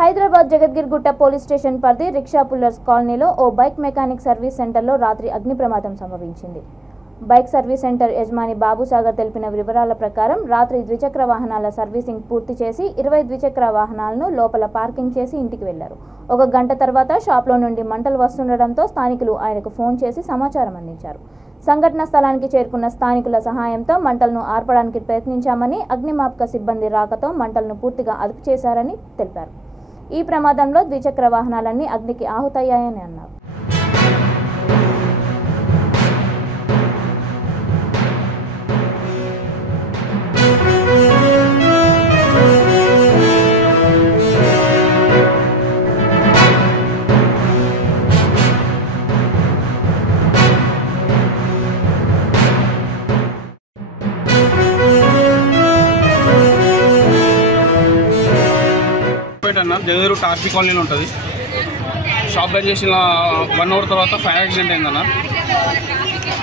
Hyderabad Jagadgirigutta police station పరిధి rickshaw pullers కాలనీలో ఓ bike mechanic service సెంటర్లో రాత్రి అగ్ని ప్రమాదం సంభవించింది. బైక్ సర్వీస్ సెంటర్ యజమాని బాబుసాగర్ తెలిపిన వివరాల ప్రకారం రాత్రి ద్విచక్ర వాహనాల సర్వీసింగ్ పూర్తి చేసి 20 ద్విచక్ర వాహనాలను లోపల పార్కింగ్ చేసి ఇంటికి వెళ్లారు. ఒక గంట తర్వాత షాప్లో నుండి మంటలు వస్తుండటంతో స్థానికులు ఆయనకు ఫోన్ చేసి సమాచారం అందించారు. సంఘటన స్థలానికి చేరుకున్న స్థానికుల సహాయంతో మంటలను ఆర్పడానికి ప్రయత్నించామని, అగ్నిమాపక సిబ్బంది రాకతో మంటలను పూర్తిగా అదుపు చేశారని తెలిపారు. ఈ ప్రమాదంలో ద్విచక్ర వాహనాలన్నీ అగ్నికి ఆహుతయ్యాయని అన్నారు. జగదూరు టార్పీ కాలనీలో ఉంటుంది. షాప్ బంద్ చేసిన 1 అవర్ తర్వాత ఫైర్ యాక్సిడెంట్ అయిందన్న.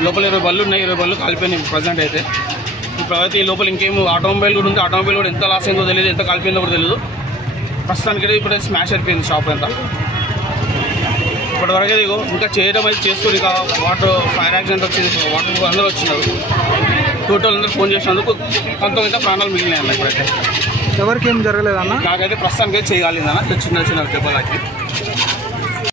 లోపల 20 బళ్ళు ఉన్నాయి, 20 బళ్ళు కాలిపోయినాయి ప్రజెంట్ అయితే. ఇప్పుడైతే ఈ లోపల ఇంకేం ఆటోమొబైల్ కూడా ఉంది. ఆటోమొబైల్ కూడా ఎంత లాస్ అయిందో తెలియదు, ఎంత కాలిపోయిందో కూడా తెలియదు. ప్రస్తుతానికి ఇప్పుడు స్మాష్ అయిపోయింది షాప్ అంతా. ఇప్పటివరకు ఇదిగో ఇంకా చేయడం అయితే చేస్తుంది. ఇక వాటర్ ఫైర్ యాక్సిడెంట్ వచ్చింది, వాటర్ అందరూ వచ్చినారు. టోటల్ అందరూ ఫోన్ చేసినందుకు కొంత ప్రాణాలు మిగిలినాయి అన్న. ఇప్పుడైతే ఎవరికి ఏం జరగలేదన్న? నాకైతే ప్రస్తుతానికి చేయగలిగిందన్న, చిన్న చిన్న దెబ్బలకి.